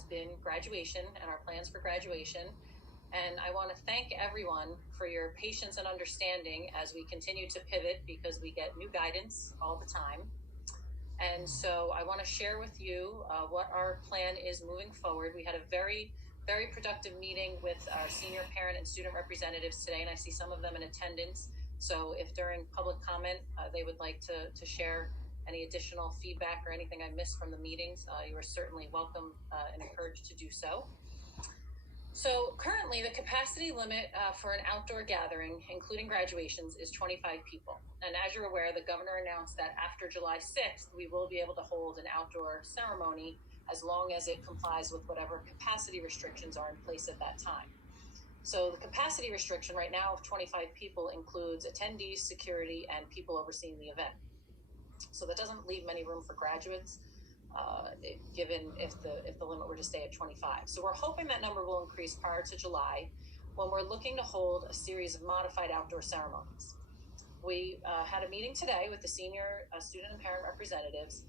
has been graduation and our plans for graduation. And I want to thank everyone for your patience and understanding as we continue to pivot because we get new guidance all the time. And so I want to share with you what our plan is moving forward. We had a very productive meeting with our senior parent and student representatives today, and I see some of them in attendance. So if during public comment they would like to share any additional feedback or anything I missed from the meetings, you are certainly welcome and encouraged to do so. So currently the capacity limit for an outdoor gathering, including graduations, is 25 people. And as you're aware, the governor announced that after July 6th, we will be able to hold an outdoor ceremony as long as it complies with whatever capacity restrictions are in place at that time. So the capacity restriction right now of 25 people includes attendees, security, and people overseeing the event. So that doesn't leave many room for graduates, given if the limit were to stay at 25. So we're hoping that number will increase prior to July when we're looking to hold a series of modified outdoor ceremonies. We had a meeting today with the senior student and parent representatives,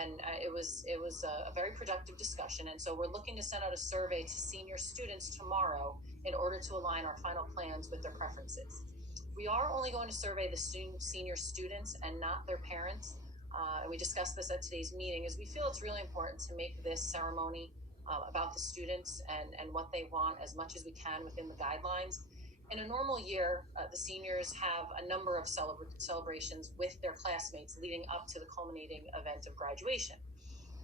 and it was a very productive discussion. And so we're looking to send out a survey to senior students tomorrow in order to align our final plans with their preferences. We are only going to survey the senior students and not their parents. And we discussed this at today's meeting, as we feel it's really important to make this ceremony about the students and what they want as much as we can within the guidelines. In a normal year, the seniors have a number of celebrations with their classmates leading up to the culminating event of graduation.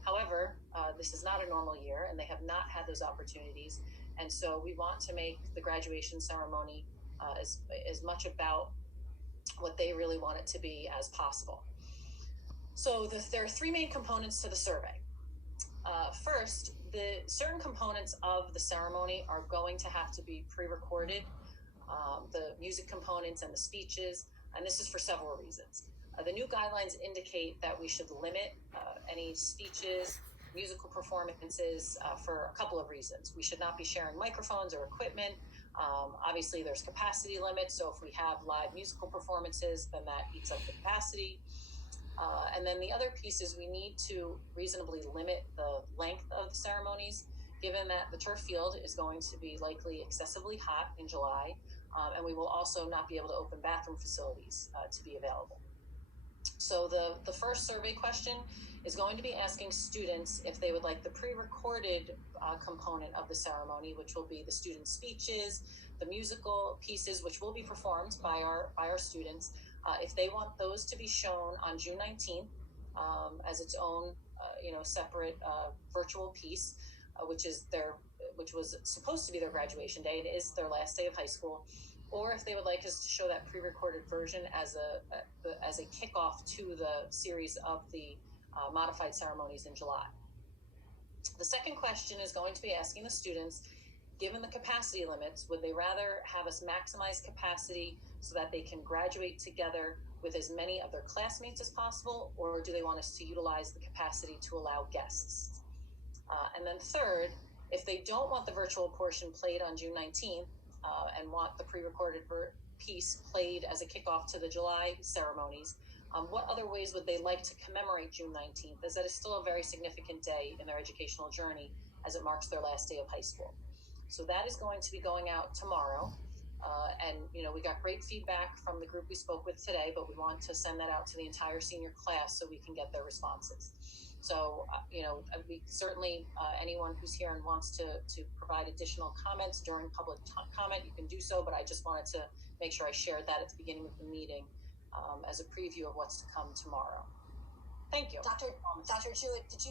However, this is not a normal year, and they have not had those opportunities. And so we want to make the graduation ceremony as much about what they really want it to be as possible. So there are three main components to the survey. First, the certain components of the ceremony are going to have to be pre-recorded, the music components and the speeches, and this is for several reasons. The new guidelines indicate that we should limit any speeches, musical performances for a couple of reasons. We should not be sharing microphones or equipment. Obviously, there's capacity limits, so if we have live musical performances, then that eats up the capacity. And then the other piece is we need to reasonably limit the length of the ceremonies, given that the turf field is going to be likely excessively hot in July, and we will also not be able to open bathroom facilities to be available. So the first survey question is going to be asking students if they would like the pre-recorded component of the ceremony, which will be the student speeches, the musical pieces, which will be performed by our students, if they want those to be shown on June 19th as its own separate virtual piece, which was supposed to be their graduation day. It is their last day of high school. Or if they would like us to show that pre-recorded version as a kickoff to the series of the modified ceremonies in July. The second question is going to be asking the students, given the capacity limits, would they rather have us maximize capacity so that they can graduate together with as many of their classmates as possible, or do they want us to utilize the capacity to allow guests? And then third, if they don't want the virtual portion played on June 19th and want the pre-recorded piece played as a kickoff to the July ceremonies, what other ways would they like to commemorate June 19th, as that is still a very significant day in their educational journey as it marks their last day of high school. So that is going to be going out tomorrow. And we got great feedback from the group we spoke with today, but we want to send that out to the entire senior class so we can get their responses. So, we certainly, anyone who's here and wants to provide additional comments during public comment, you can do so, but I just wanted to make sure I shared that at the beginning of the meeting as a preview of what's to come tomorrow. Thank you. Dr. Jewett, did you